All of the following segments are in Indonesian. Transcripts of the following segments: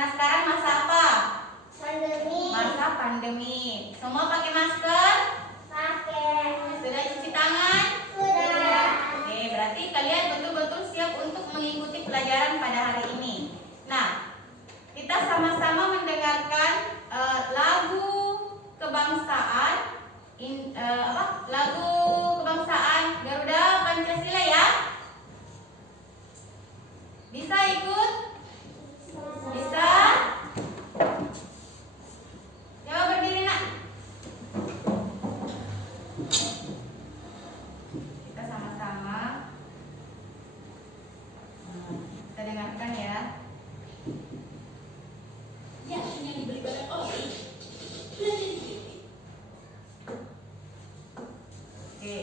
Karena sekarang masa apa? Pandemi. Masa pandemi. Semua pakai masker? Pakai. Sudah cuci tangan? Sudah. Oke, berarti kalian betul-betul siap untuk mengikuti pelajaran pada hari ini. Nah, kita sama-sama mendengarkan lagu kebangsaan, lagu kebangsaan Garuda Pancasila ya. Bisa ikut? Bisa? Coba berdiri nak. Kita sama-sama kita dengarkan ya. Yang dibeli barang oli. Oke.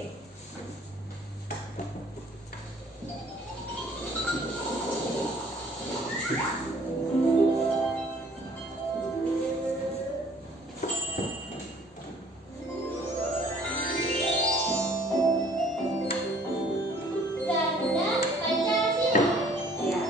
Garuda Pancasila. Ya.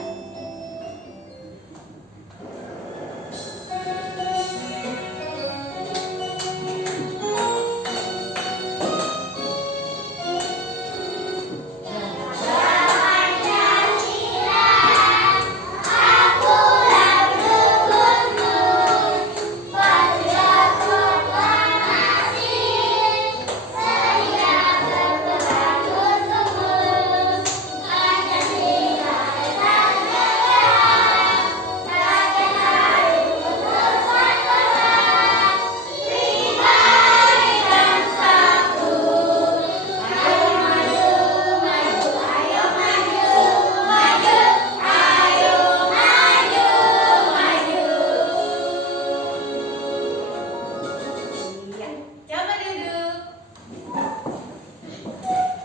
Iya. Coba duduk.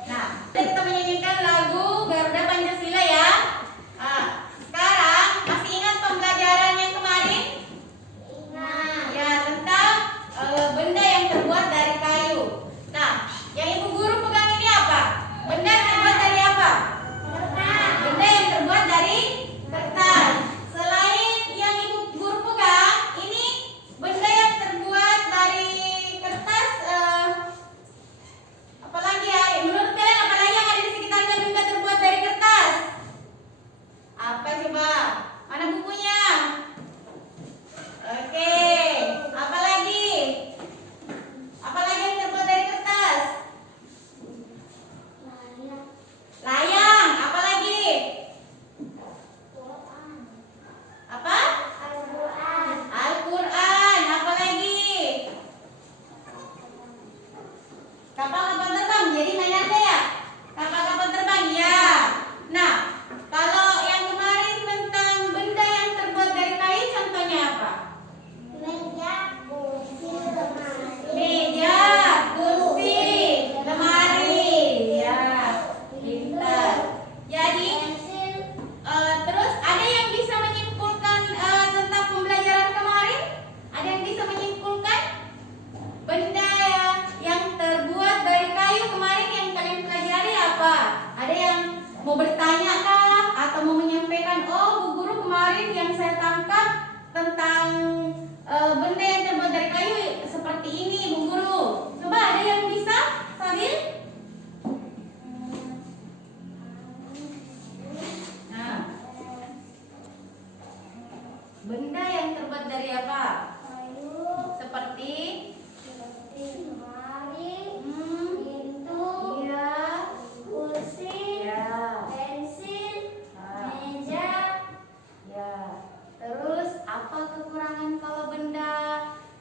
Nah, kita menyanyikan lagu Garuda Pancasila ya. Sekarang masih ingat pembelajaran yang kemarin? Ingat. Ya, tentang benda yang terbuat dari kayu. Nah, yang Ibu Guru pegang ini apa? Benda yang terbuat dari apa? Kertas. Benda yang terbuat dari kertas. Selain yang Ibu Guru pegang, ini benda yang terbuat dari kertas, apalagi ya? Menurut kalian apalagi yang ada di sekitarnya benda terbuat dari kertas? Apa coba? Mana bukunya? Oke, apalagi? Apalagi yang terbuat dari kertas? Layak. Layang, apalagi? Quran. Apa? Al-Quran. Al-Quran, apalagi? Kapal-kapal terbang, jadi main apa ya? Kapal-kapal terbang, ya. Nah, kalau yang kemarin tentang benda yang terbuat dari kayu, contohnya apa? Meja, kursi, lemari. Meja, kursi, lemari, ya, pintar. Jadi, Pensil. terus ada yang bisa menyimpulkan tentang pembelajaran kemarin? Ada yang bisa menyimpulkan benda yang terbuat dari kayu kemarin yang kalian pelajari apa? Ada yang mau bertanya kah? Atau mau menyampaikan, oh Bu Guru kemarin yang saya tangkap tentang benda yang terbuat dari kayu seperti ini Bu Guru. Coba ada yang bisa? Fadil? Nah, benda yang terbuat dari apa? Kayu. Seperti Seperti lemari. hmm, Pintu. iya, Kursi. ya, Pensil. ah, Meja. ya. Terus apa kekurangan kalau benda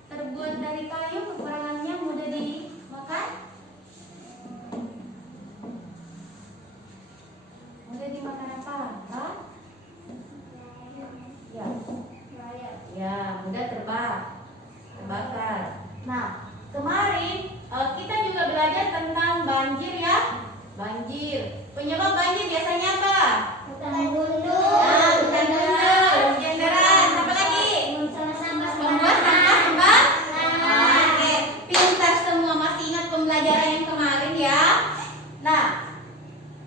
terbuat dari kayu? Kekurangannya mudah dimakan? Mudah dimakan apa? Hah? Ya. Layak. Ya, mudah terbakar. Nah, kemarin kita juga belajar tentang banjir ya. Banjir. Penyebab banjir biasanya apa? Hutan gundul. Nah, hujan gundul, hujan deras. Apa lagi? Membuang sampah Membuat sampah sembarangan. Oke, pintar semua, masih ingat pembelajaran yang kemarin ya. Nah,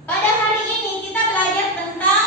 pada hari ini kita belajar tentang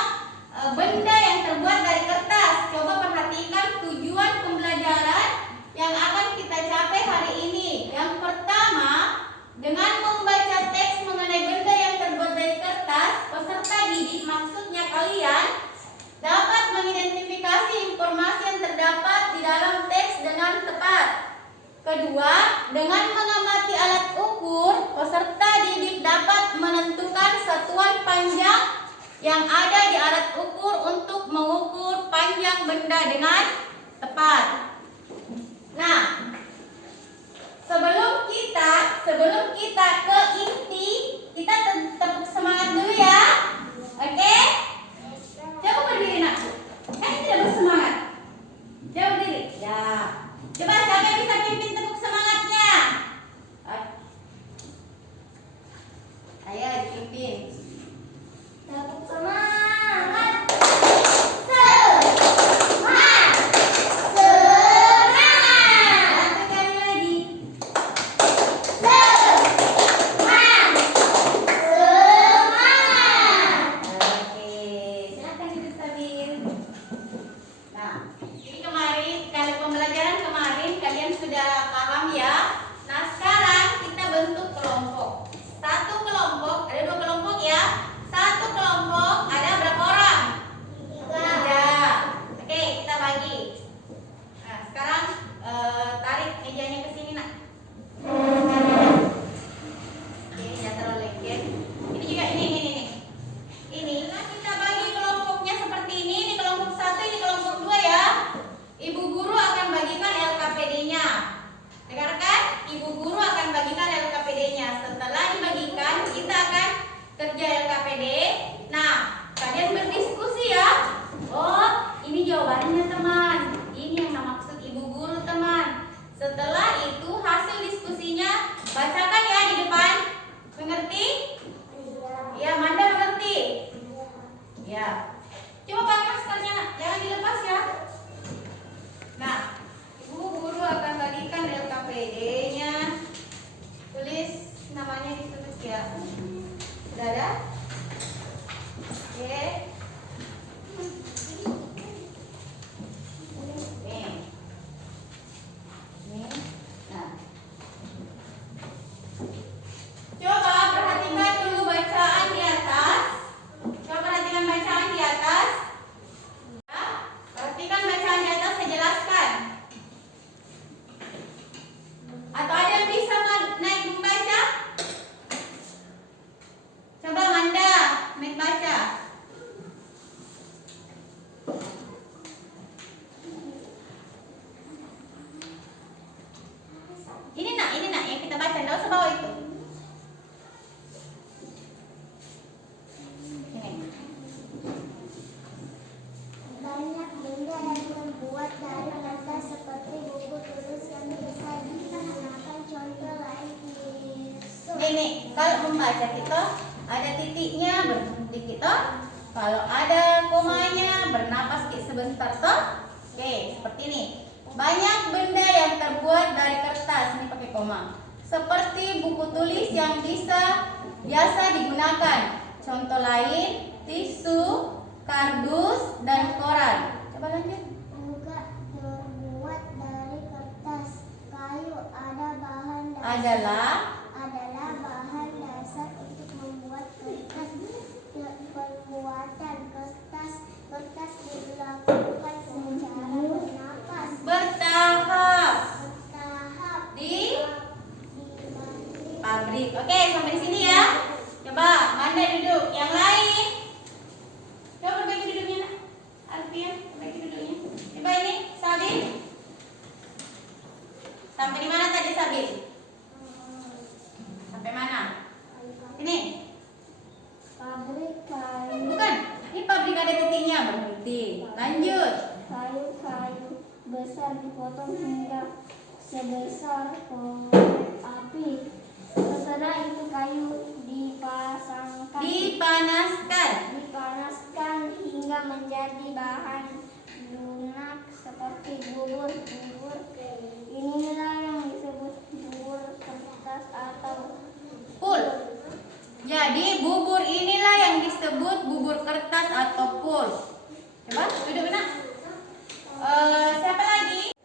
untuk mengukur panjang benda dengan tepat. Nah, sebelum kita ke inti, kita tepuk semangat dulu ya. Oke? Coba berdiri nak. Kan tidak bersemangat. Coba berdiri. Ya. Coba siapa yang bisa pimpin tepuk semangatnya? Ayo dipimpin. Tepuk semangat. Satu kali lagi. Oke, silakan duduk stabil. Nah, ini kemarin kalau pembelajaran kemarin kalian sudah paham ya. Nah, sekarang kita bentuk kelompok. Satu kelompok, ada 2 kelompok ya. Satu kelompok ada berapa orang? 3. Oke, kita bagi. Nah, sekarang tarik mejanya ke sini nak. Oke, jangan terlalu lengket. Ini juga ini. Ini nah, kita bagi kelompoknya seperti ini. Ini kelompok 1, ini kelompok 2 ya. Ibu guru akan bagikan LKPD-nya. Dengarkan, ibu guru akan bagikan LKPD-nya. Setelah dibagikan, kita akan kerja LKPD. Nah, kalian berdiskusi ya. Oh, ini jawabannya teman. Ini yang maksud ibu guru teman. Setelah itu hasil diskusinya bacakan ya di depan. Mengerti? Ya, Manda mengerti? Ya. Coba pakai maskernya, nak. Jangan dilepas ya. Nah, ibu guru akan bagikan LKPD-nya. Tulis namanya ditulis ya. Sudah ada? Oke. Nih. Nih. Nah. Coba perhatikan dulu bacaan di atas. Coba perhatikan bacaan di atas. Ya, perhatikan bacaan di atas, saya jelaskan. Atau ada yang bisa naik membaca? Coba Manda naik baca. Ini nak yang kita baca, enggak usah bawa itu. Ini. Banyak benda yang membuat dari kertas seperti buku tulis yang bisa digunakan contoh lain tisu. Ini kalau membaca kita ada titiknya berhenti kita. Kalau ada komanya bernapas sebentar toh. Oke, seperti ini. Banyak benda yang terbuat dari kertas, ini pakai koma. Seperti buku tulis yang biasa digunakan. Contoh lain, tisu, kardus, dan koran. Coba lanjut. Juga terbuat dari kertas, kayu Adalah bahan dasar untuk membuat kertas. Pembuatan kertas dilakukan secara bertahap di pabrik. pabrik. Oke, sampai di sini ya. Coba Manda duduk. Yang lain. Coba berbagi duduknya, nak. Alfian, berbagi duduknya. Coba ini, Sabil. Sampai di mana tadi Sabil? Sampai mana? Ini. Pabrik kayu. Bukan. Ini pabrik ada titiknya, berhenti. Lanjut. Kayu-kayu besar dipotong hingga sebesar korek api. Setelah itu kayu dipanaskan hingga menjadi bahan lunak seperti bubur. Inilah yang disebut bubur kertas atau Pul. Jadi bubur inilah yang disebut bubur kertas atau pul. Coba duduk nak. Siapa lagi?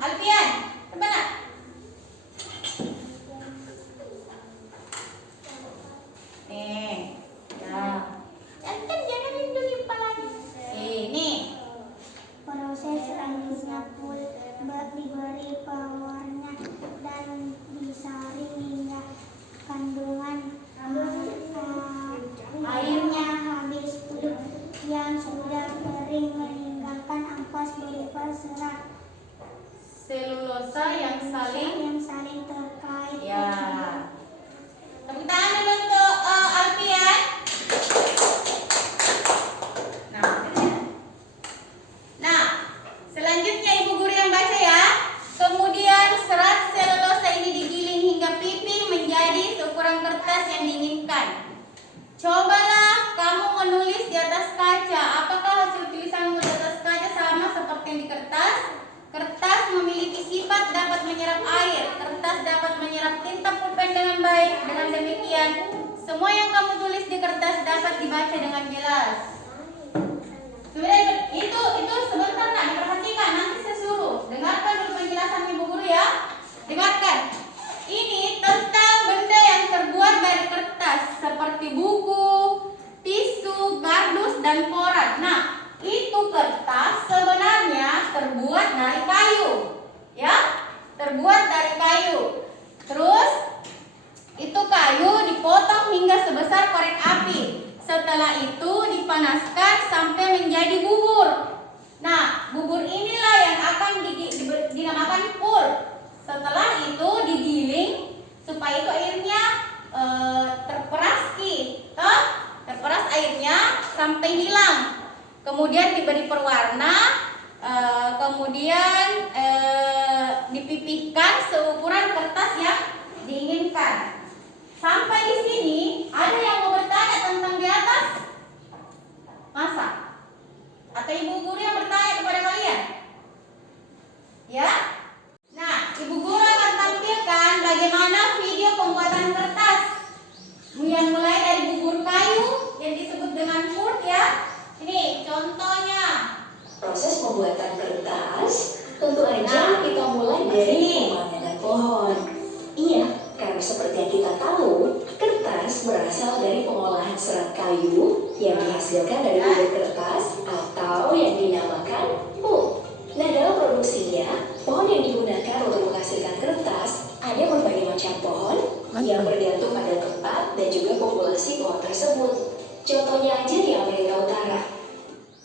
Alfian. Coba nak. Ya. Kan jangan lindungi kepalanya. Ini. proses selanjutnya pul diberi pewarna dan disaring hingga kandungan airnya habis. Yang kering meninggalkan ampas berupa serat Selulosa yang saling terkait. ya. Tepuk tangan dulu untuk Alfian. Nah, selanjutnya Ibu Guru yang baca ya. Kemudian serat selulosa ini digiling hingga pipih menjadi seukuran kertas yang diinginkan. Cobalah kamu menulis di atas kaca. Apakah hasil tulisanmu di atas kaca sama seperti yang di kertas? Kertas memiliki sifat dapat menyerap air. Kertas dapat menyerap tinta pulpen dengan baik. Dengan demikian, semua yang kamu tulis di kertas dapat dibaca dengan jelas. Sebenarnya itu sebentar nak diperhatikan, nanti saya suruh. Dengarkan dulu penjelasan Ibu Guru ya. Dengarkan. Ini tentang benda yang terbuat dari kertas seperti buku, tisu, kardus, dan koran. Nah, itu kertas sebenarnya terbuat dari kayu. Ya, terbuat dari kayu. Terus itu kayu dipotong hingga sebesar korek api. Setelah itu dipanaskan sampai menjadi bubur. Nah, bubur inilah yang akan dinamakan pulp. Setelah itu digiling supaya itu airnya terperas terperas airnya sampai hilang. Kemudian diberi perwarna, kemudian dipipihkan seukuran kertas yang diinginkan. Sampai di sini ada yang mau bertanya tentang di atas? Masa? Atau Ibu Guru yang bertanya kepada kalian? Ya? Nah, Ibu Guru akan tampilkan bagaimana video pembuatan kertas yang mulai dari bubur kayu yang disebut dengan pulp ya. Ini contohnya. Proses pembuatan kertas tentu aja kita mulai dari pemandangan pohon. Iya, karena seperti yang kita tahu, kertas berasal dari pengolahan serat kayu yang dihasilkan dari bubur kertas atau yang dinamakan pulp. Nah, dalam produksinya, pohon yang digunakan untuk menghasilkan kertas ada berbagai macam pohon yang bergantung pada tempat dan juga populasi pohon tersebut. Contohnya aja di Amerika Utara.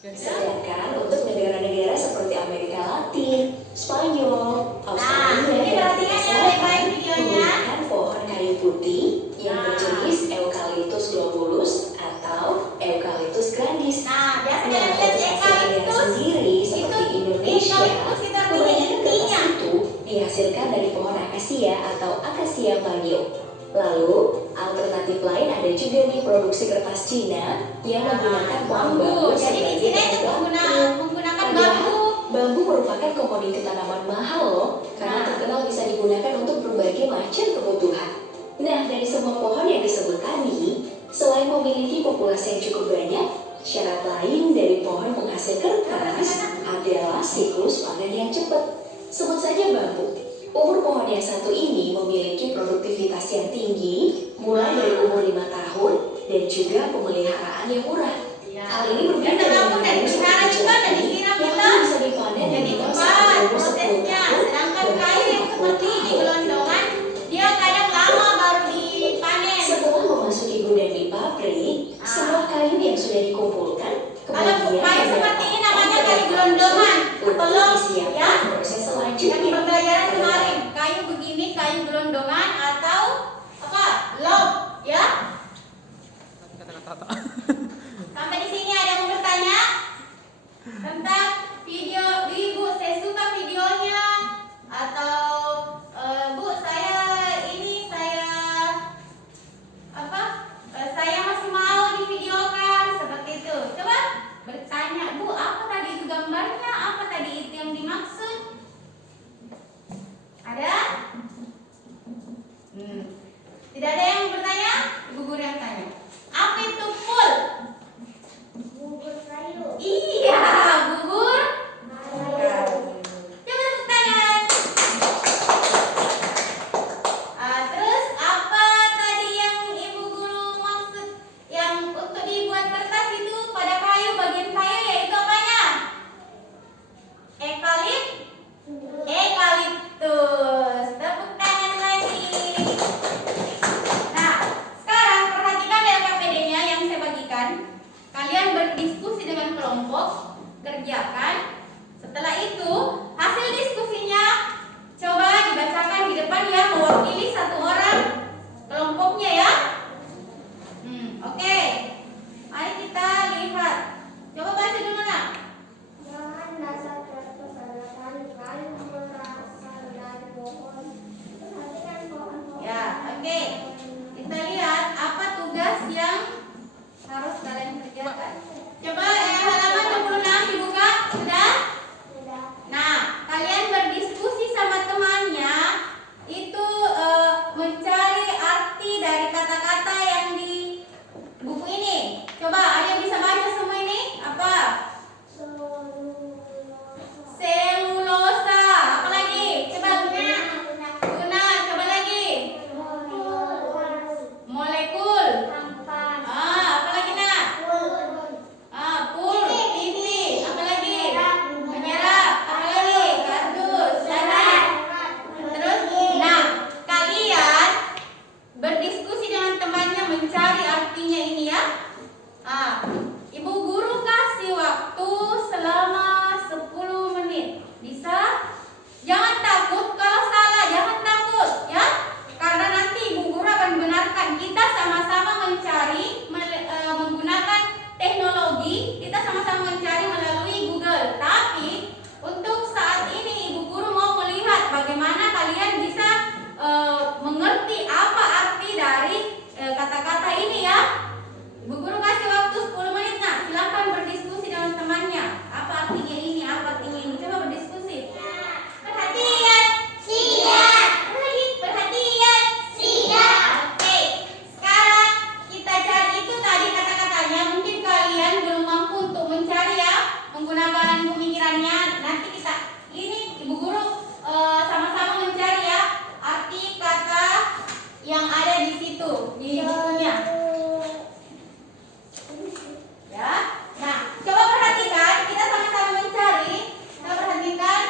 Sedangkan untuk negara-negara seperti Amerika Latin, Spanyol, Australia, ini perhatikan ya baik-baik videonya. menggunakan pohon kayu putih yang berjenis Eucalyptus globulus atau Eucalyptus grandis. Nah, biasanya Nah, lihat untuk eukaliptus sendiri seperti itu Indonesia, eukaliptus itu artinya kebanyakan intinya. kertas itu dihasilkan dari pohon akasia atau Acacia magio. Lalu, alternatif lain ada juga nih produksi kertas Cina yang menggunakan pohon bambu Jadi di Cina itu menggunakan bambu. Bambu merupakan komoditi tanaman mahal loh, karena terkenal bisa digunakan untuk berbagai macam kebutuhan. Nah, dari semua pohon yang disebut tadi, selain memiliki populasi yang cukup banyak, syarat lain dari pohon penghasil kertas adalah siklus panen yang cepat. Sebut saja bambu. Umur pohon yang satu ini memiliki produktivitas yang tinggi, mulai dari umur 5 tahun dan juga pemeliharaan yang murah. Hal ini berbeda dengan dan sekarang juga dan disiram yang kita. bisa dipanen Jadi dalam cepat umur 10 prosesnya. tahun, Sedangkan bahkan kayu yang 40 seperti di tahun. gelondongan, dia kadang lama baru dipanen. Setelah memasuki gudang di pabrik, semua kayu yang sudah dikumpulkan Kalau kayu seperti ini namanya kayu gelondongan. Belum ya. Proses Yang selanjutnya pembelajaran kemarin, kayu begini, kayu gelondongan atau apa? Log, ya? Sampai di sini ada yang mau bertanya tentang video Ibu? Saya suka videonya atau Bu, saya saya masih mau divideokan seperti itu. Coba bertanya, Bu, apa tadi itu gambarnya? Apa tadi itu yang dimaksud? Ada? Tidak ada yang bertanya? Ibu Guru yang tanya. Apa itu pulp? Bubur kayu. Iya, bubur. Kayu. Coba tepuk tangan. Terus apa tadi yang Ibu Guru maksud? Yang untuk dibuat kertas itu pada kayu, bagian kayu yaitu apanya? Eukaliptus. Tepuk tangan lagi. Nah, sekarang perhatikan LKPD-nya yang saya bagikan. Kalian berdiskusi dengan kelompok kerjakan. Setelah itu, hasil diskusinya coba dibacakan di depan ya, mewakili satu orang kelompoknya ya. Oke. Mari kita lihat. Coba baca dulu nak. Jangan dasar kertas adalah kayu berasal dari pohon. Perhatikan pohon-pohon. Ya, oke. Kita lihat apa tugas yang harus kalian kerjakan. Coba halaman 26 dibuka. Sudah? Sudah. Nah, kalian berdiskusi sama temannya itu mencari arti dari kata-kata yang di buku ini. Coba ada yang bisa baca semua ini? Apa? Selulosa. Apa lagi? Coba guna. Coba lagi. Molekul. Apa lagi nak? Pul. Titik. Apa lagi? Menyerap. Apa lagi? Kardus. Darat. Terus, nah, kalian berdiskusi dengan temannya mencari artinya ini ya. Ibu guru kasih waktu selama 10 menit. Bisa? Jangan takut kalau salah, jangan takut ya. Karena nanti ibu guru akan benarkan. Kita sama-sama mencari menggunakan teknologi, kita sama-sama mencari melalui Google. Tapi untuk saat ini ibu guru mau melihat bagaimana kalian bisa mengerti apa arti dari kata-kata ini ya. Ibu guru kasih waktu 10 menit nak. Silakan berdiskusi dengan temannya. Apa artinya ini? Apa artinya ini? Coba berdiskusi. Perhatian. Siap. Lagi perhatian. Siap. Oke. Sekarang kita cari itu tadi kata-katanya. Mungkin kalian belum mampu untuk mencari ya, menggunakan pemikirannya. Nanti kita ini ibu guru sama-sama mencari ya arti kata yang ada di situ di bukunya. Ya. Nah, coba perhatikan, kita sama-sama mencari. Kita perhatikan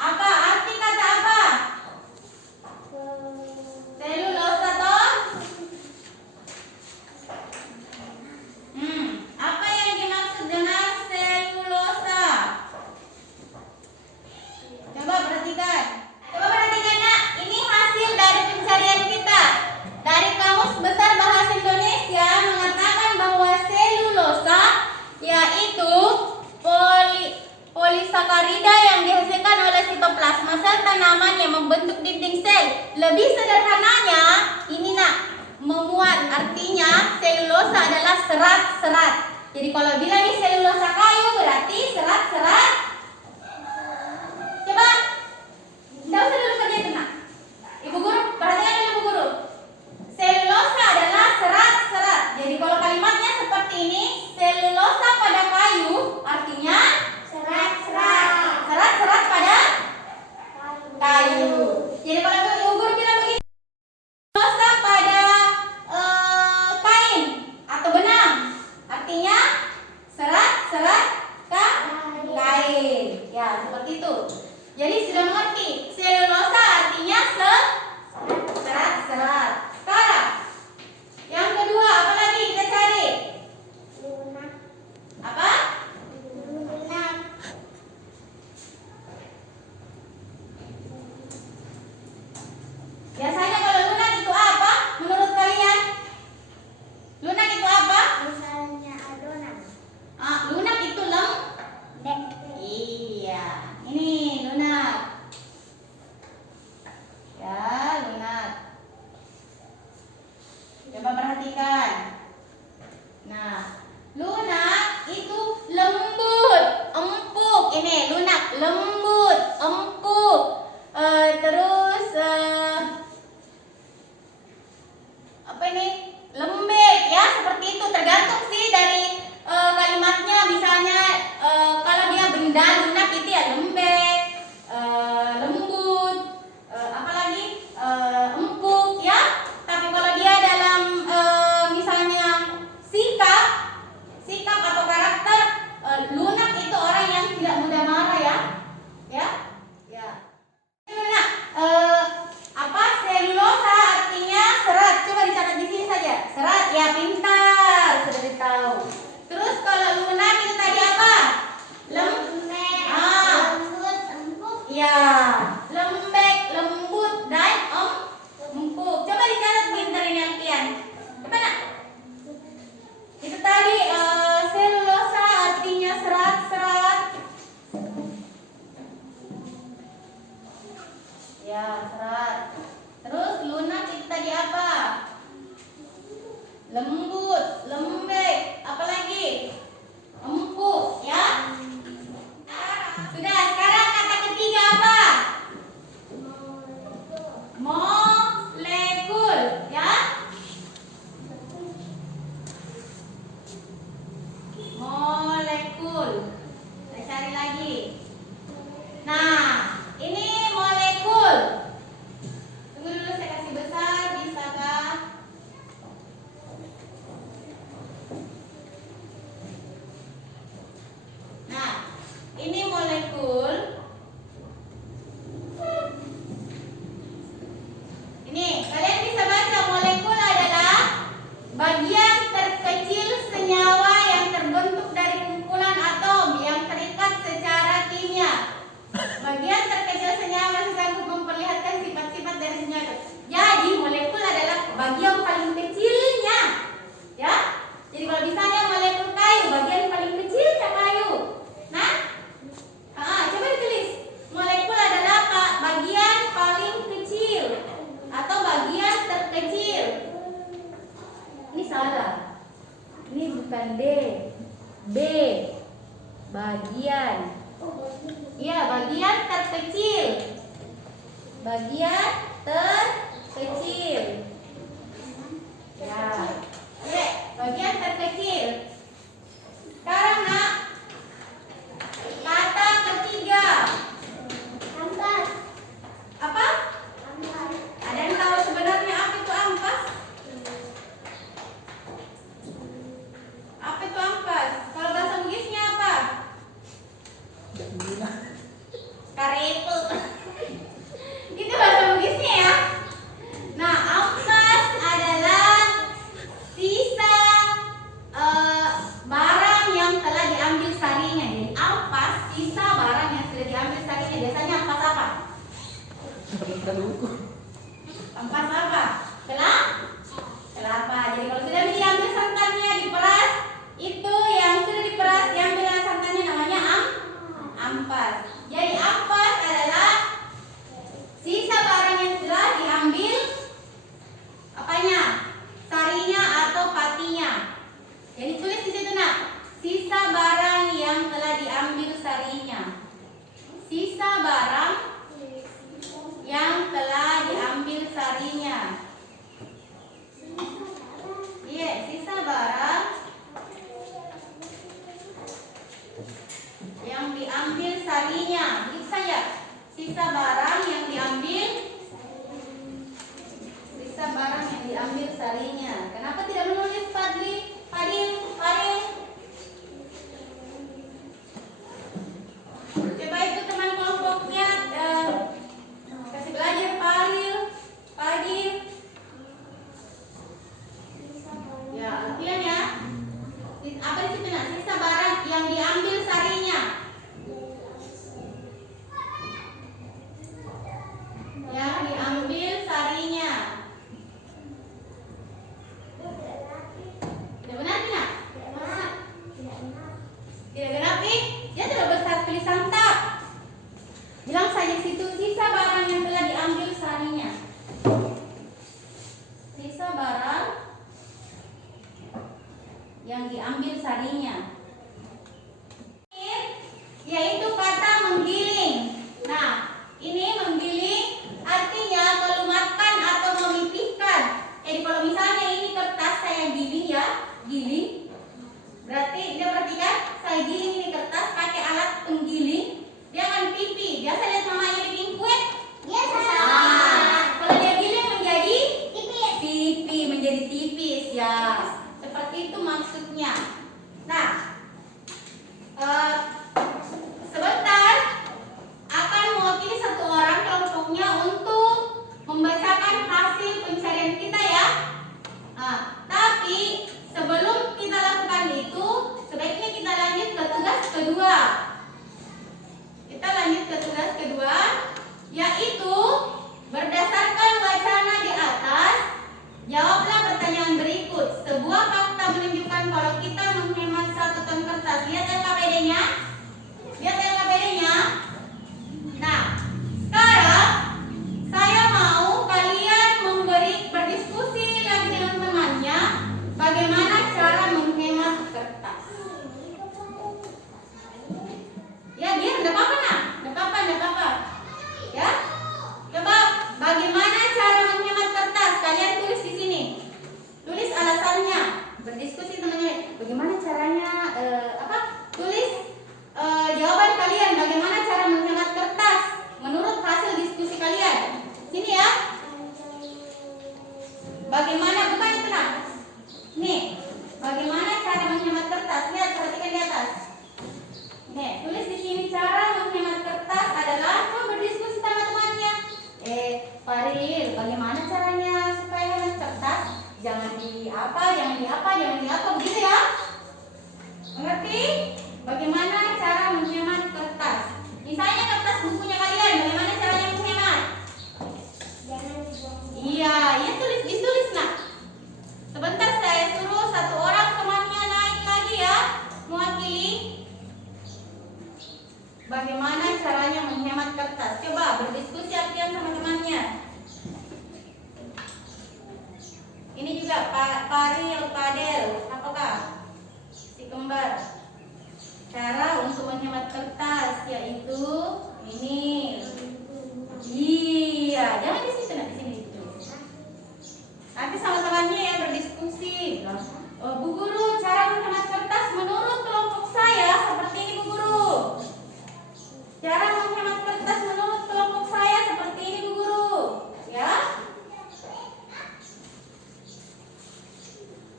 apa arti kata apa? Selulosa toh? Apa yang dimaksud dengan selulosa? Coba perhatikan. Coba perhatikan nak, ini hasil dari pencarian kita. Dari Kamus Besar Bahasa Indonesia mengatakan bahwa selulosa yaitu polisakarida yang dihasilkan oleh sitoplasma sel tanaman yang membentuk dinding sel. Lebih sederhananya, ini nak memuat artinya selulosa adalah serat-serat. Jadi kalau bilang ini selulosa kayu berarti serat-serat. Coba, tidak usah dulu kerja itu nak. Ibu guru, perhatikan dulu ibu guru. Selulosa adalah serat-serat. Jadi kalau kalimatnya seperti ini, selulosa pada kayu artinya Serat-serat. serat-serat pada kayu. Jadi kalau ibu guru bilang begini, selulosa pada kain atau benang artinya serat-serat kayu. molekul. Kita cari lagi. Nah, ini molekul. Tunggu dulu, saya kasih besar, bisakah? Nah, ini molekul. Ini, kalian bisa baca molekul adalah bagian terkecil senyawa yang terbentuk dari kumpulan atom yang terikat secara kimia. Bagian terkecil senyawa sanggup memperlihatkan sifat-sifat dari senyawa. Jadi molekul adalah bagian paling kecilnya, ya. Jadi kalau misalnya molekul kayu, bagian paling kecilnya kayu. Nah, coba ditulis. Molekul adalah bagian paling kecil atau bagian terkecil. Ini salah. Ini bukan D. B. Bagian. Iya, bagian terkecil. Bagian terkecil. Ya. Oke, bagian terkecil. Sekarang nak, kata ketiga. Ampas. Apa? Ampas. Ada yang tahu sebenarnya apa itu ampas? Apa itu ampas? Kalau bahasa Bugisnya apa? Karetu. Itu bahasa Bugisnya ya. Nah, ampas adalah sisa barang yang telah diambil sarinya. Jadi ampas sisa barang yang sudah diambil sarinya. Biasanya ampas apa? Ampas apa? Kelapa. Jadi kalau sudah diambil santannya, diperas, itu yang sudah diperas, diambil santannya namanya ampas. Jadi ampas adalah sisa barang yang sudah diambil apanya? Sarinya atau patinya. Jadi tulis di situ nak, sisa barang yang telah diambil sarinya. Sisa barang yang telah diambil sarinya. Iya, sisa barang yang diambil sarinya. Begitu saja. Sisa barang yang diambil. Sisa barang yang diambil sarinya. Kenapa tidak menulis Fadil? Coba itu teman kelompoknya kasih belajar Fadil. Ya, latihan ya. Apa di situ nak? Sisa barang yang diambil sarinya. Yang diambil sarinya. Tidak benar tidak? Tidak benar nih? Dia tidak besar tulisan tab. Bilang saja situ sisa barang yang telah diambil sarinya. Sisa barang yang diambil sarinya. Yaitu kata menggiling. Nah, ini menggiling artinya melumatkan atau memipihkan. Jadi kalau misalnya ini kertas saya giling ya, giling. Berarti dia perhatikan, saya giling ini kertas pakai alat penggiling, dia akan pipi. Biasa lihat mamanya bikin kue. Biasa. Kalau dia giling menjadi pipi, menjadi tipis ya. Seperti itu maksudnya. Nah, sebentar akan mewakili satu orang kelompoknya untuk membacakan hasil pencarian kita ya. Tapi sebelum kita lakukan itu, sebaiknya kita lanjut ke tugas bagaimana caranya menghemat kertas. Coba berdiskusi Artian sama temannya. Ini juga Paril, Padel, apakah? Si kembar. Cara untuk menghemat kertas yaitu ini. Iya, jangan di situ, di sini. Nanti sama temannya ya berdiskusi. Bu Guru, cara menghemat kertas menurut kelompok saya seperti ini, Bu Guru. Cara menghemat kertas menurut kelompok saya seperti ini, Bu Guru. Ya.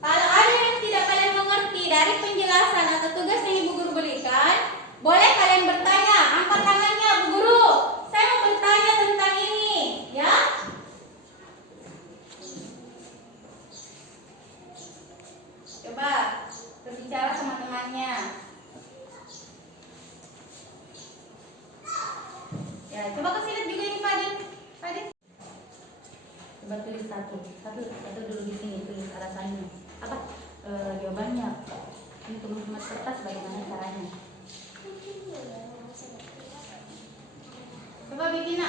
Kalau ada yang tidak kalian mengerti dari penjelasan atau tugas yang Ibu Guru berikan, boleh kalian bertanya. Angkat tangannya, Bu Guru. Saya mau bertanya tentang ini, ya. Coba berbicara sama temannya. Ya, coba kasih lihat juga ini Fadil. Fadil. Coba tulis satu dulu di sini, tulis alasannya. Apa? Jawabannya. Untuk menghemat kertas bagaimana caranya? Coba bikin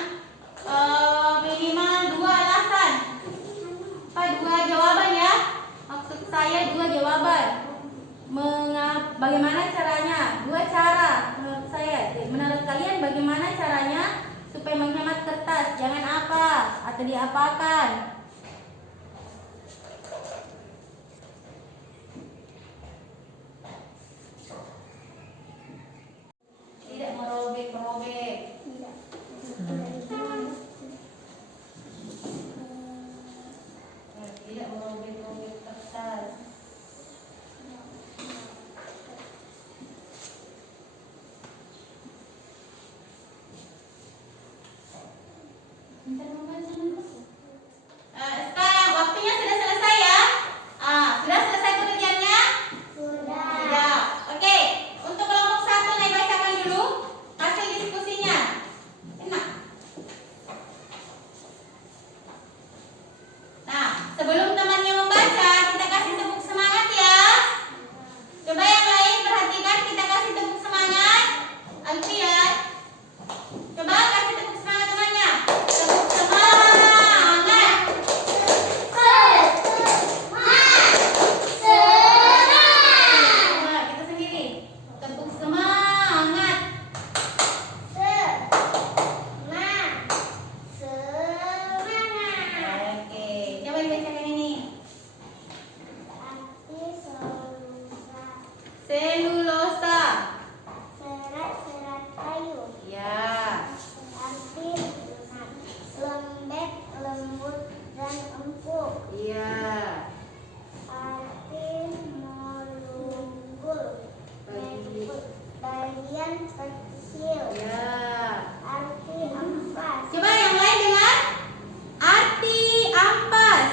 minimal 2 alasan. Apa 2 jawaban ya? Maksud saya 2 jawaban. Bagaimana caranya? 2 cara menurut saya. Menurut kalian bagaimana caranya supaya menghemat kertas? Jangan apa atau diapakan. Tidak merobek-robek. Tidak merobek-robek kertas. Sekarang waktunya sudah selesai ya. Sudah selesai pekerjaannya? Sudah. Oke. Untuk kelompok 1 saya bacakan dulu hasil diskusinya. Enak. Nah, sebelum temannya membaca, kita kasih tepuk semangat ya. Coba yang lain perhatikan, kita kasih tepuk semangat. Alfian, coba kasih tepuk semangat temannya. Tepuk semangat. Coba kita sendiri. Tepuk semangat. Oke, coba dibacakan ini. Selulosa. Serat-serat kayu. Ya. Arti lembek, lembut, dan empuk. Iya. Arti melunggul, bagian kecil. Ya. Arti ampas, Coba yang lain dengar. Arti ampas.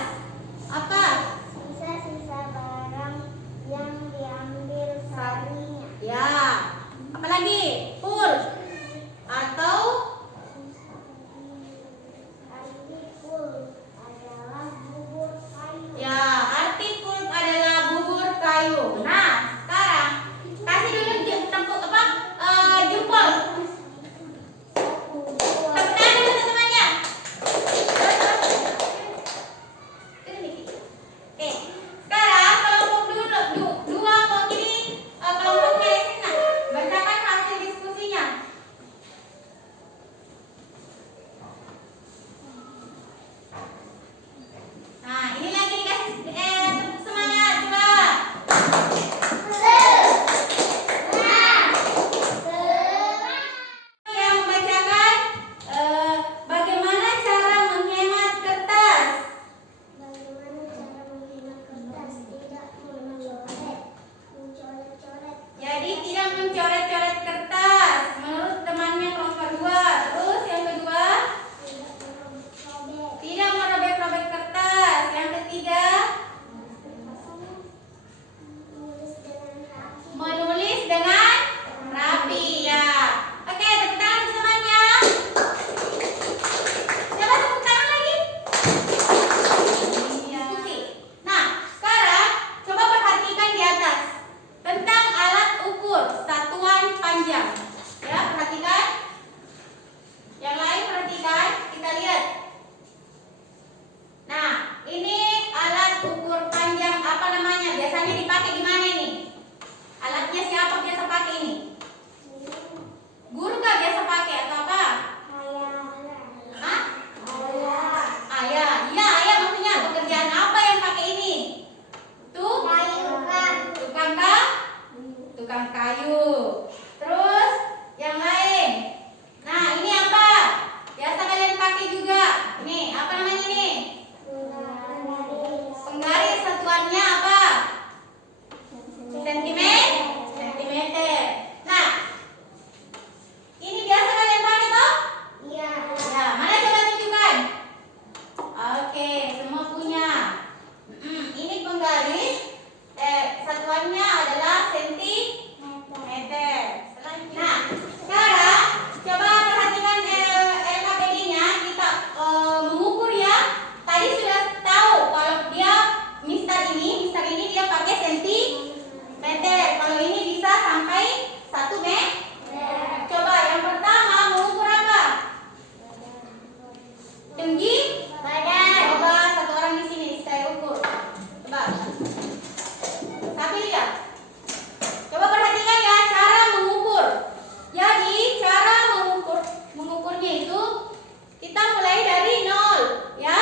Apa? sisa-sisa barang yang diambil sarinya. Ya. Apalagi? Pur. Atau Arti pul adalah bubur kayu. ya, arti pulp adalah bubur kayu. Nah, sekarang kasih dulu tepuk apa? Jempol. Satu, dua, Tepuk tangan dulu teman-temannya. Oke. Sekarang kelompok dua mewakili kelompok Palestina. Bacakan hasil diskusinya. Nah, ini lagi dikasih tepuk semangat, coba. Yang membacakan bagaimana cara menghemat kertas. bagaimana cara menghemat kertas? Tidak mencoret-coret. Jadi tidak mencoret-coret kertas. Menurut temannya kelompok 2. Terus yang kedua, Tidak merobek-robek. tidak merobek-robek kertas. Yang ketiga, Menulis dengan rapi. menulis dengan rapi. Ya. Oke, tepuk tangan temannya. Coba tepuk tangan lagi. Diskusi. Nah, sekarang coba perhatikan di atas tentang alat ukur satuan kayu. Terus yang lain. Nah, ini apa? Biasa kalian pakai juga. Nih, apa namanya ini? Penggaris. Satuannya apa? Sentimeter. Nah, ini biasa kalian pakai toh? Iya. Nah, mana coba tunjukkan? Oke, semua punya. Ini penggaris. Satuannya adalah sentimeter. Nah, sekarang coba perhatikan LKPD-nya. Kita mengukur ya. Tadi sudah tahu kalau dia Mister ini dia pakai sentimeter. Kalau ini bisa sampai 1 meter. Coba yang pertama mengukur apa? Tinggi badan. Coba satu orang di sini saya ukur. Coba. Tapi lihat. Coba perhatikan ya cara mengukur. Jadi cara mengukurnya itu kita mulai dari 0 ya.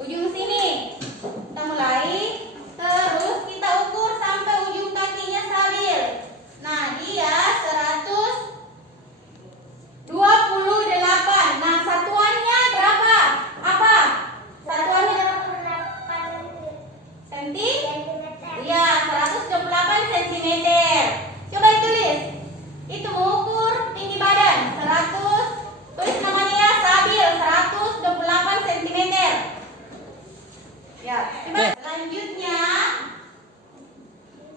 Ujung sini. Kita mulai terus kita ukur sampai ujung kakinya stabil. Nah, dia 128. Nah, satuannya berapa? Apa? Satuannya senti? Iya, 128 cm. Coba ditulis. Itu mengukur tinggi badan 100. Tulis namanya ya, stabil 128 cm. Ya, coba selanjutnya.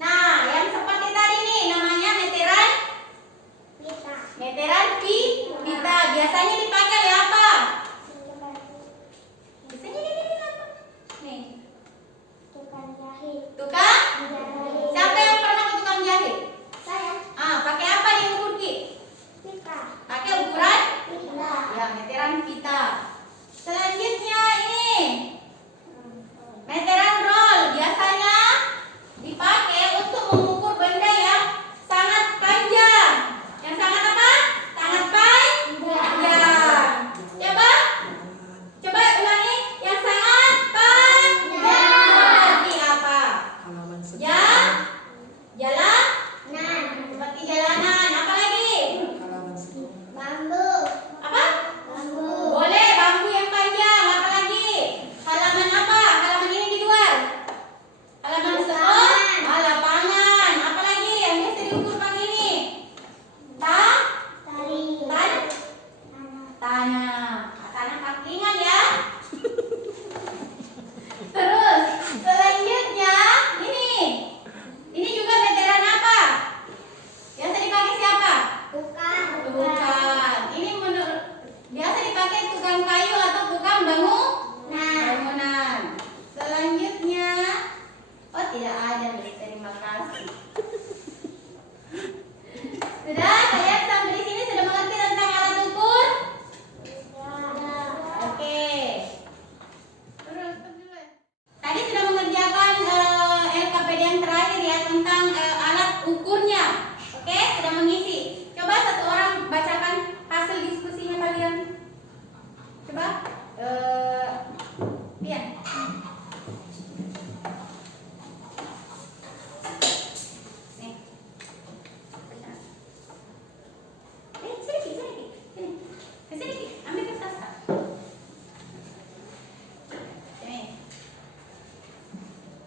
Nah, yang seperti tadi nih namanya meteran. Meteran pita. Biasanya dipakai oleh apa? Biasanya dipakai apa? Nih, Tukang jahit. tukang. Jahit. Siapa yang pernah ke tukang jahit? Saya. Pakai apa diukur Ki? Pita. Pakai ukuran? Pita. Ya, meteran pita. Selanjutnya ini meteran roll. Biasanya dipakai untuk mengukur benda yang sangat panjang. Yang sangat apa? Sangat panjang. Coba ulangi. Yang sangat panjang. Berarti apa? Ya, jalan. Seperti jalanan. Apa lagi? Bambu. Apa? Bambu. Boleh bambu yang panjang. Apa lagi? Halaman apa? Halaman ini di luar. Halaman sekolah. Lapangan. Apa lagi yang biasa diukur pakai ini? Tali. Tanah. Tanah kakinya ya. Terus selanjutnya ini. Ini juga meteran apa? Biasa dipakai siapa? Tukang. Bukan. Ini menurut biasa dipakai tukang kayu atau tukang bangunan. Selanjutnya, oh tidak ada nih. Terima kasih. Sudah kalian sampai di sini sudah mengerti tentang alat ukur? Oke. Terus dulu. Tadi sudah mengerjakan LKPD yang terakhir ya tentang alat ukurnya. Oke, sudah mengisi. Coba satu orang bacakan hasil diskusinya kalian. Coba, Pian. Nih. Sini. Sini, ambil kertas.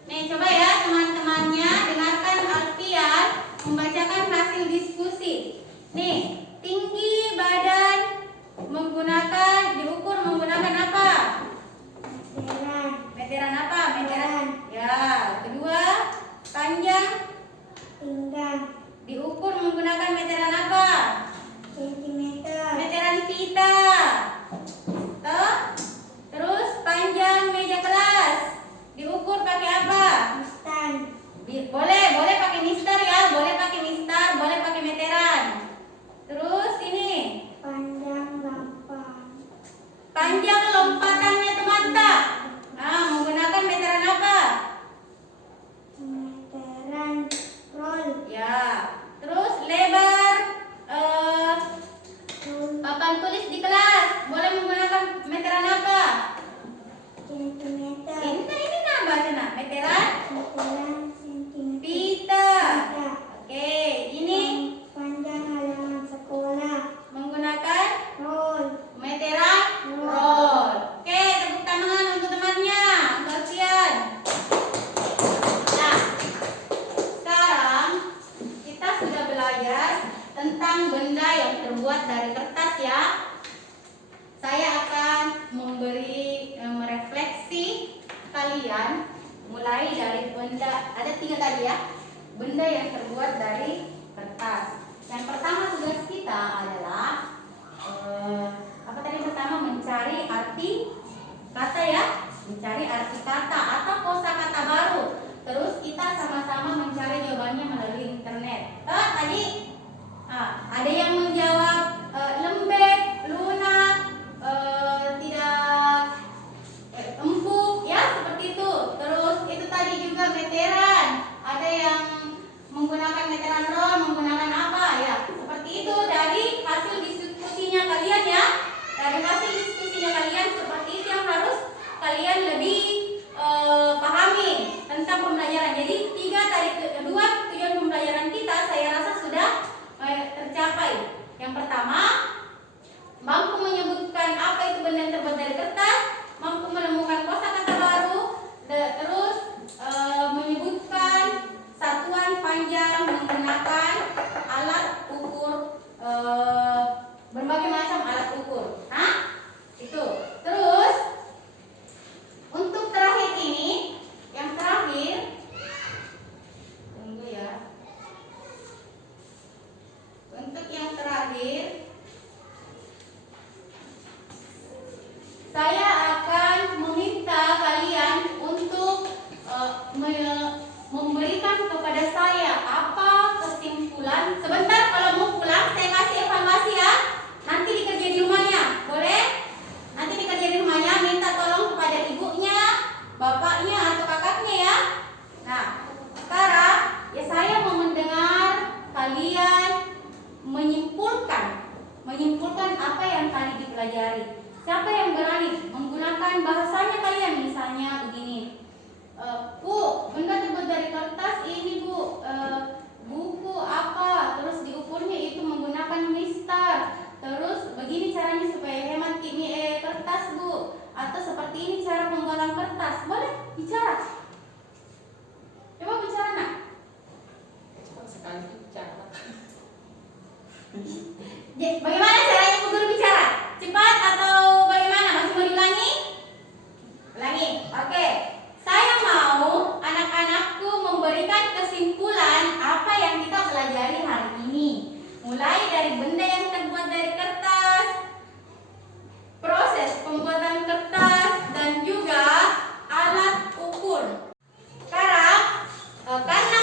Nih, coba ya teman-temannya dengarkan Alfian membacakan hasil diskusi. Nih, tinggi badan diukur menggunakan apa? Meteran apa? Meteran. Ya, kedua, panjang diukur menggunakan meteran apa? Meteran pita. Toh? Terus panjang meja kelas diukur pakai apa? Boleh pakai mister ya, boleh pakai mister, boleh pakai meteran. Terus ini panjang lompatannya teman-teman. Nah, menggunakan meteran apa? Ya. Terus lebar tentang benda yang terbuat dari kertas ya. Saya akan memberi merefleksi kalian mulai dari benda, ada 3 tadi ya, benda yang terbuat dari kertas. Yang pertama tugas kita adalah apa tadi pertama, mencari arti kata ya, mencari arti kata atau kosakata baru. Terus kita sama-sama mencari jawabannya melalui internet. Tadi ada yang menjawab lembek, lunak, tidak empuk ya, seperti itu. Terus itu tadi juga meteran. Ada yang menggunakan meteran roll, menggunakan apa ya? Seperti itu dari hasil diskusinya kalian ya. Dari hasil diskusinya kalian seperti itu yang harus kalian lebih pahami tentang pembelajaran. Jadi 2 tujuan pembelajaran kita saya rasa sudah tercapai. Yang pertama, mampu menyebutkan apa itu benda yang terbuat dari kertas, mampu menemukan kosakata baru, terus menyebutkan satuan panjang menggunakan alat ukur, berbagai macam alat ukur. Itu. Terus untuk terakhir ini, yang terakhir, tunggu ya. Untuk yang terakhir, saya akan meminta kalian untuk memberikan kepada saya apa kesimpulan. Sebentar, kalau mau pulang saya kasih evaluasi ya. Nanti dikerja di rumahnya, boleh? Nanti dikerja di rumahnya, minta tolong kepada ibunya, bapaknya atau kakaknya ya. Nah, sekarang ya saya mau mendengar kalian menyimpulkan apa yang tadi dipelajari. Siapa yang berani menggunakan bahasanya kalian, misalnya begini, Bu, benda terbuat dari kertas ini Bu, buku apa, terus diukurnya itu menggunakan mistar, terus begini caranya supaya hemat kertas Bu, atau seperti ini cara pembuatan kertas. Boleh bicara? Coba bicara nak. Sekali bicara. Bagaimana caranya Bu Guru bicara? Cepat atau bagaimana? Masih mau diulangi? Ulangi. Oke. Saya mau anak-anakku memberikan kesimpulan apa yang kita pelajari hari ini. Mulai dari benda yang terbuat dari kertas, proses pembuatan kertas, dan juga alat ukur. Sekarang karena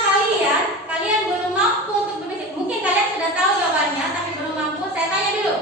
kalian belum mampu untuk berbicara, mungkin kalian sudah tahu jawabannya tapi belum mampu, saya tanya dulu.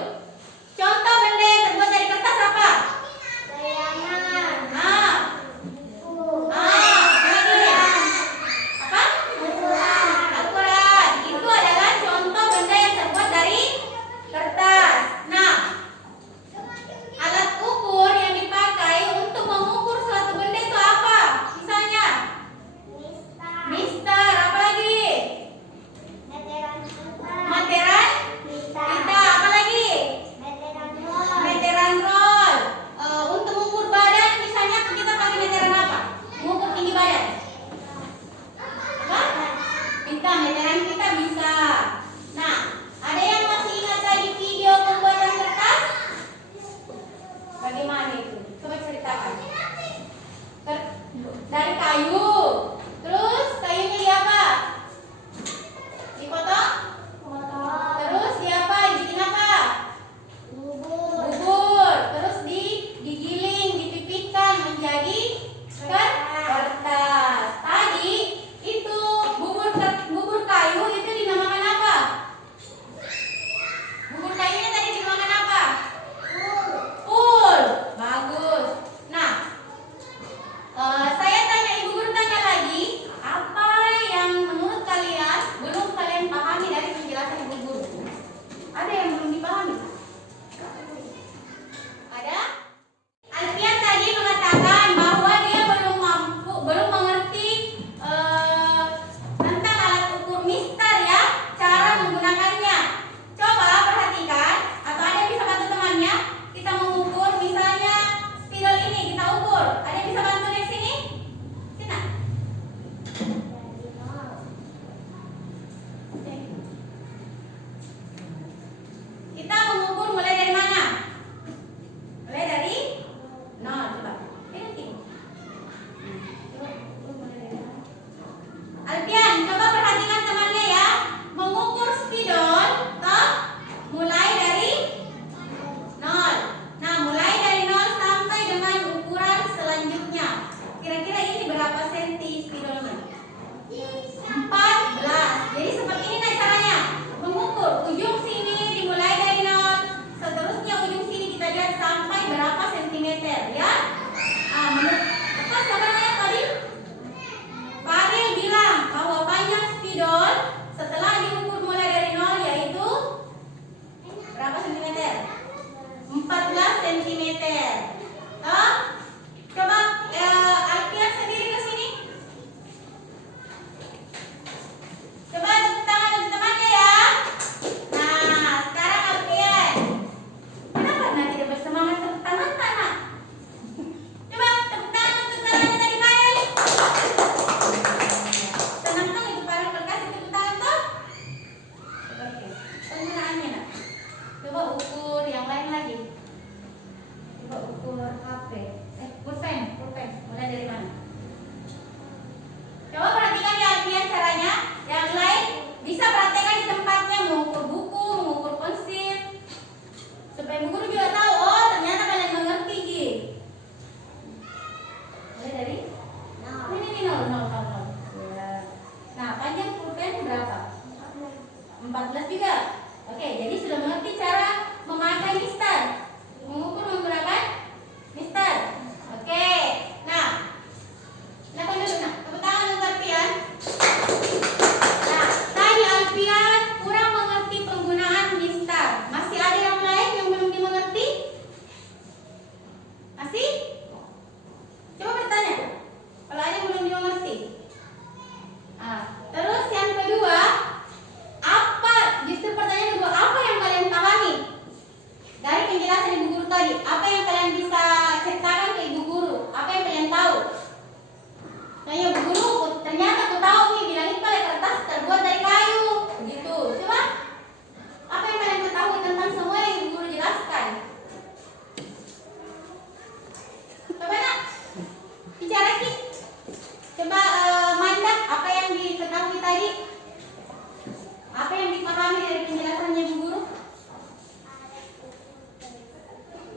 14 juga. Oke, jadi sudah mengerti cara memakai mistar. Mengukur menggunakan mistar. Oke. Nah, silakan dulu nak. Tepuk tangan untuk Alfian. Nah, tadi Alfian kurang mengerti penggunaan mistar. Masih ada yang lain yang belum dimengerti? Masih? Coba bertanya. Kalau ada yang belum dimengerti. Nah, terus yang kedua, apa? Justru pertanyaan kedua, apa yang kalian pahami dari penjelasan ibu guru tadi? Apa yang kalian bisa ceritakan ke ibu guru? Apa yang kalian tahu? Tanya ibu guru, ternyata aku tahu nih, bilangin pada kertas terbuat dari kayu. Begitu. Coba, apa yang kalian ketahui tentang semua yang ibu guru jelaskan? Coba nak, bicara Ki. Coba Manda, apa yang diketahui tadi? Apa yang dipahami dari penjelasannya ibu guru?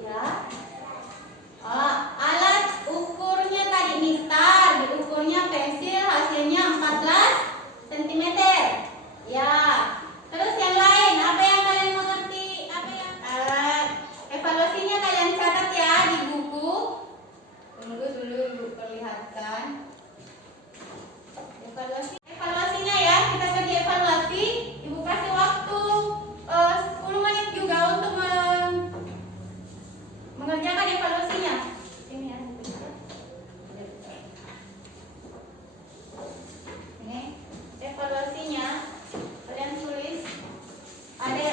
Ya. Alat ukurnya tadi mistar, diukurnya pensil, hasilnya 14 cm. Ya. Terus yang lain, apa yang kalian mengerti? Apa yang evaluasinya kalian catat ya di buku. Tunggu dulu ibu perlihatkan. Evaluasinya ya, kita bagi evaluasi. Ibu kasih waktu 10 menit juga untuk mengerjakan evaluasinya. Sini ya. Ini evaluasinya. Kalian tulis. Ada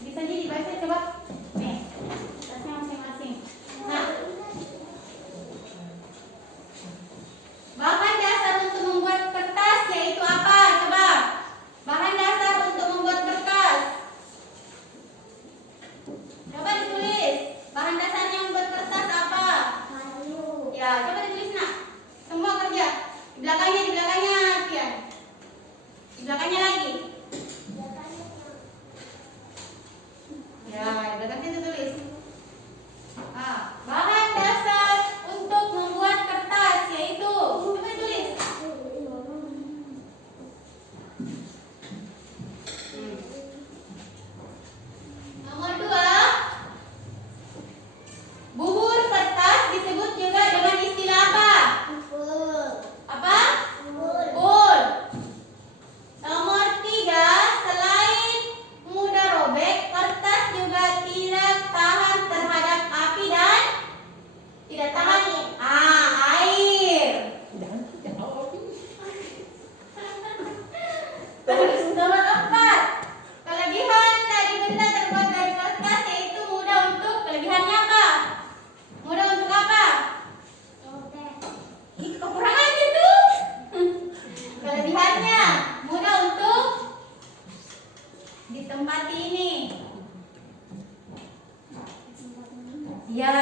bisa jadi dibaca coba. Nih, tasnya masing-masing. Nah, bahan dasar untuk membuat kertas yaitu apa? Coba. Bahan dasar untuk membuat kertas. Coba ditulis. Bahan dasarnya membuat kertas apa? Kayu. Ya, coba ditulis nak. Semua kerja. Di belakangnya Alfian. Di belakangnya lagi. Ya, di belakangnya ditulis. Bahan dasar untuk membuat kertas yaitu, coba ditulis. Nomor 2, bubur kertas disebut juga dengan istilah apa? Pul. Apa? Pul. Pul. Nomor 3, selain mudah robek, kertas juga tidak tahan terhadap api dan tidak tahan air. Terus nomor 4, kelebihan dari benda terbuat dari kertas yaitu mudah untuk, kelebihannya apa? Mudah untuk apa? Robek. Ih, kekurangan itu. Kelebihannya mudah untuk ditempati ini. Ya.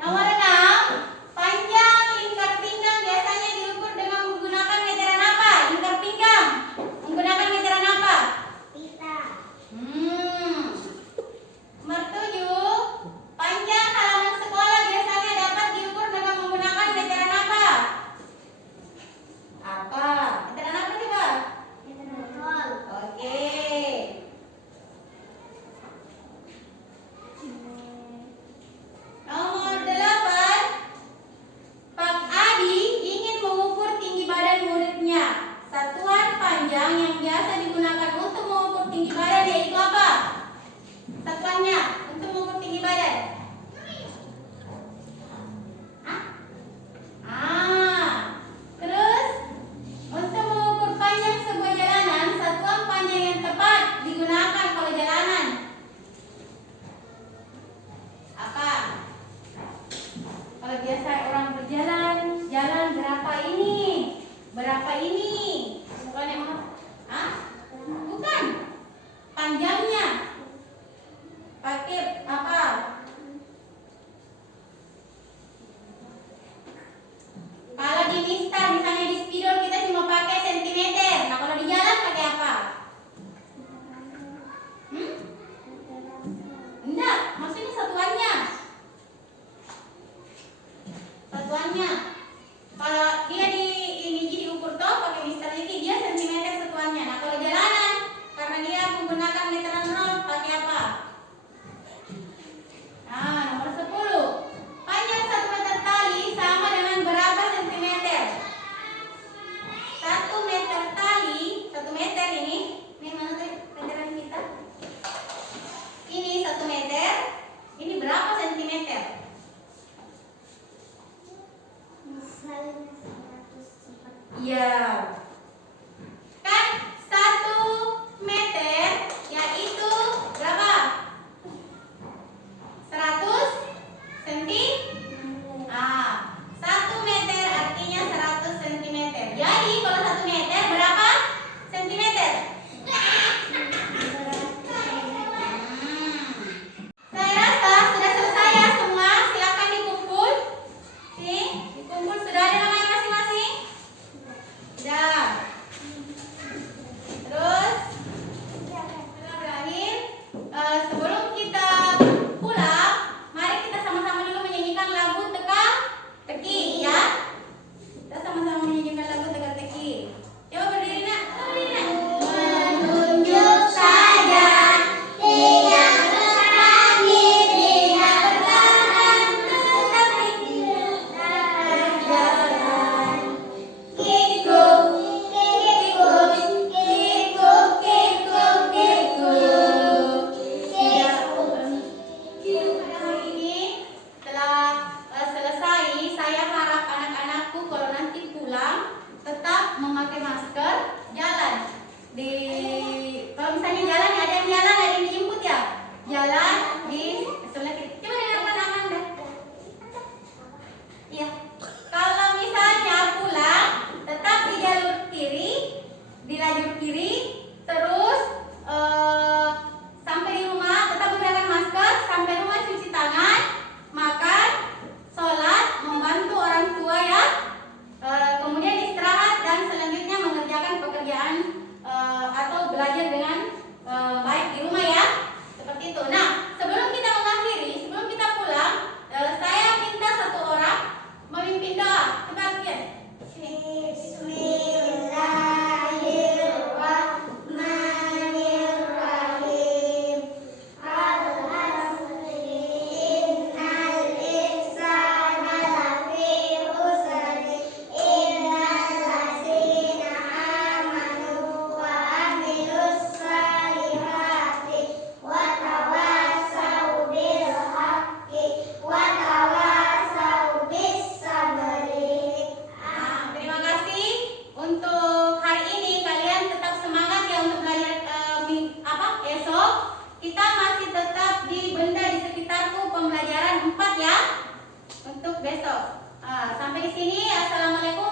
Nomor 6, panjang lingkar pinggang biasanya diukur dengan menggunakan meteran apa? Lingkar pinggang menggunakan meteran apa? Pita. Nomor 7, panjang halaman sekolah biasanya dapat diukur dengan menggunakan meteran apa? Apa? Iya. Kan 1 meter yaitu berapa? 100 cm. 1 meter artinya 100 cm. Jadi kalau 1 meter berapa sentimeter? Saya rasa sudah selesai ya semua. Silakan dikumpul. Nih, dikumpul sudah ada namanya masing-masing? Sudah. Terus setelah berakhir, sebelum kita pulang, mari kita sama-sama dulu menyanyikan lagu teka-teki ya. Kita sama-sama menyanyikan lagu teka-teki. Coba berdiri nak, berdiri nak. Menunjuk saja lihat ke langit, lihat berjalan tetapi tidak berjalan. Kikuk, kikuk, kikuk, kikuk, kikuk. Pada hari ini telah selesai. Saya harap anak-anakku kalau nanti pulang tetap memakai masker, jalan di kalau misalnya jalan ada yang jalan ada yang dijemput ya, jalan di sebelah kiri. Coba dengarkan Amanda. Iya. Kalau misalnya pulang tetap di jalur kiri, di lajur kiri, terus sampai di rumah tetap menggunakan masker, sampai rumah cuci tangan, makan, sholat, membantu orang tua ya. Kemudian istirahat dan selanjutnya mengerjakan pekerjaan atau belajar dengan baik di rumah ya. Seperti itu. Nah, sebelum kita mengakhiri, sebelum kita pulang, saya minta satu orang memimpin doa. Coba lihat. Bismillahirrahmanirrahim. Innal insana lafi khusr illa allazina amanu wa amilus salihati wa tawasaw bil haqqi wa tawasaw bis sabri. Terima kasih untuk hari ini. Kalian tetap semangat ya untuk belajar esok. Kita masih tetap di benda di sekitarku pembelajaran 4 ya untuk besok. Sampai di sini. Assalamualaikum